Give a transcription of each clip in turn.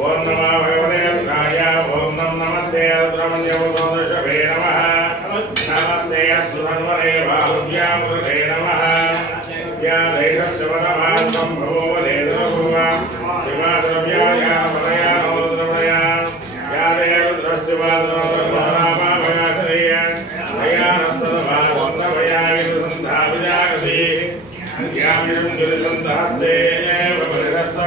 ఓం నమో భగవతే రుద్రాయ ఓం నమ నమస్తే రుద్రమణ్యవే నమ నమస్తే సుధన్వనే బాహువ్యాం కృతే నమ యా దైషస్య వరమాంతం భవోవలేదనుభవ శివాద్రవ్యాయా వరయా రుద్రమయా యా దేవద్రస్య వాదనోద్రమహాభయాశ్రయ దయానస్తభయాగిరిసంధాభిజాగసి యామిరం గిరిసంధహస్తే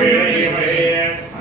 Spirit.